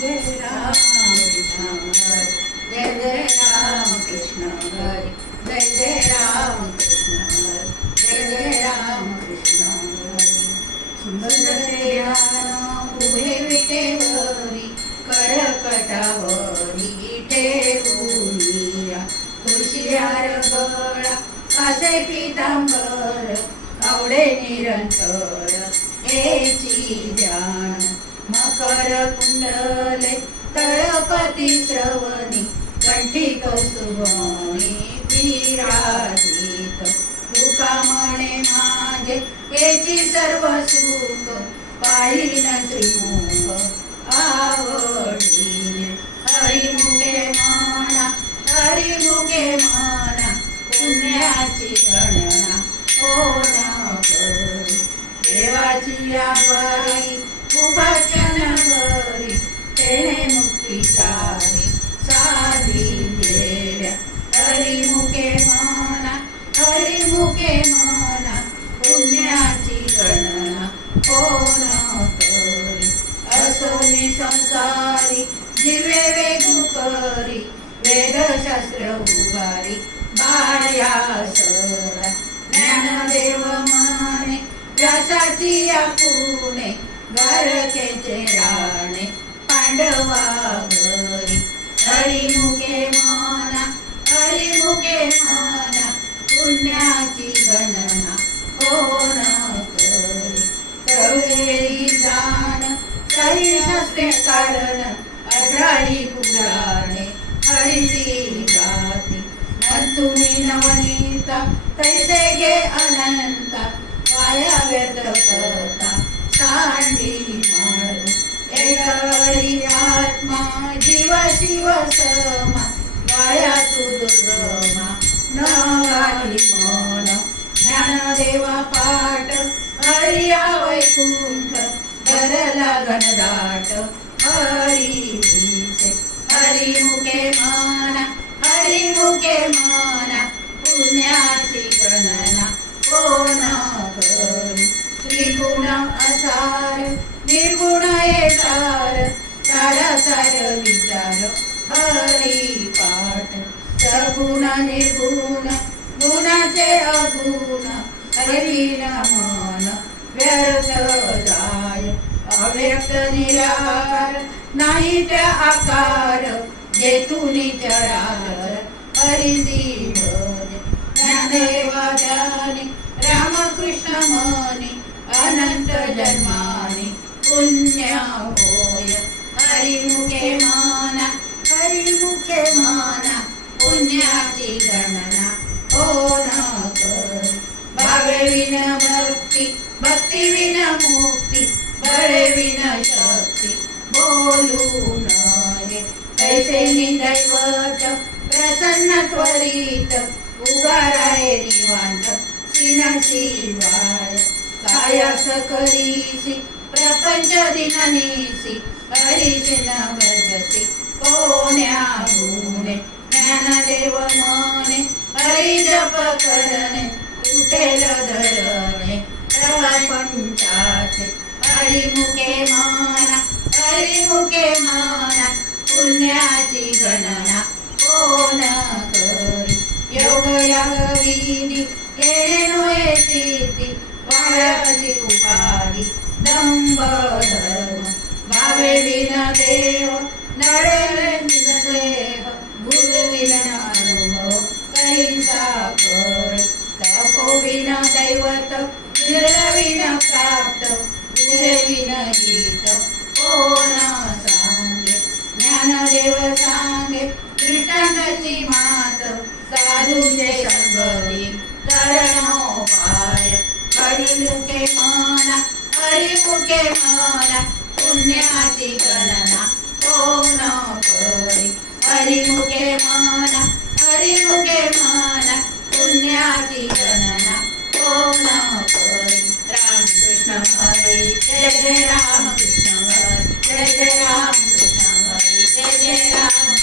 जय राम कृष्ण हरी जय जय राम. कृष्ण हरी जय जय राम कृष्ण हरी जय जय राम कृष्ण हरी सुंदर ध्यान उभे विटेवरी करकटावरी ठेवूनिया तुळशीहार गळा कासे पितांबर आवडे निरंतर हेची ध्यान मकर कुंडले तळपती श्रवणी कंठी कौसुभणी विराजित. तुका म्हणे माझे याची सर्व सुख पाहिन हरि आवडीने हरिमुखे हरि हरिमुखे माना पुण्याची गणना हो करी देवाची या बाई उभाचन करी तेणे मुक्ती सारी साधी गेल्या हरिमुखे म्हणा मुके म्हणा पुण्याची गणना कोण करी। असोनी संसारी जिवे वेगू करी। वेदशास्त्र उभारी बाळ्यासरा ज्ञानदेव माने व्यासाची आपुणे गारकेचे राणे पांडवा घरी. हरिमुखे माना हरिमुखे माना पुण्याची गणना कोण करी? कवेळी जाण काही नसते कारण अठराही पुराणे हरिसी गाती नंतुनी नवनीता तैसे घे अनंता वाया व्यर्थ आत्मा जीव शिव समा वाया तू दुर्गमा न गाली मन ज्ञानदेवा पाठ हरिया वैकुंठ धरला गणदाट हरी दिसे हरिमुखे माना हरिमुखे माना पुण्याची गणना कोण करी त्रिगुण सार निर्गुण सार. सारा सार विचार हरी पाठ. सगुण निर्गुण गुणाचे अगुण. हरिण मन व्यर्थ जाय. अव्यक्त निराकार नाही त्या आकार. जेतून चराचर हरिसी भज ज्ञानेवा जाने रामकृष्ण मने अनंत जन्माने पुण्य होय हरिमुखे माना हरिमुखे माना पुण्याची गणना कोण कर भावे विन भक्ती भक्ती विन मुक्ती बळे विन शक्ती बोलू नये कैसे दैवत प्रसन्न त्वरित उगाराय निवांत सिन शिवाय कायास करीसी प्रपंच दिननीसी हरिसिन भजसी कोण्या गुणे ज्ञानदेव मने हरि जप करणे तुटेल धरणे प्रपंचाचे हरिमुखे माना हरिमुखे माना पुण्याची गणना कोण करी? योग यागविनी येणे नोये चिती वायाची उपाधी दंभ धर्म भावे विन देव नडे निदेह गुरु विन अनुभव कैसा कळ तपो विन दैवत विन प्राप्त गुरे विन गीत कोण सांगे ज्ञानदेव सांगे कृष्णाची मात साधूचे संगती तरणोपाय हरिमुखे माना हरिमुखे माना पुण्याची गणना कोण करी हरिमुखे माना हरिमुखे माना पुण्याची गणना कोण करी रामकृष्ण हरी जय जय रामकृष्ण हरी जय जय रामकृष्ण हरी जय जय राम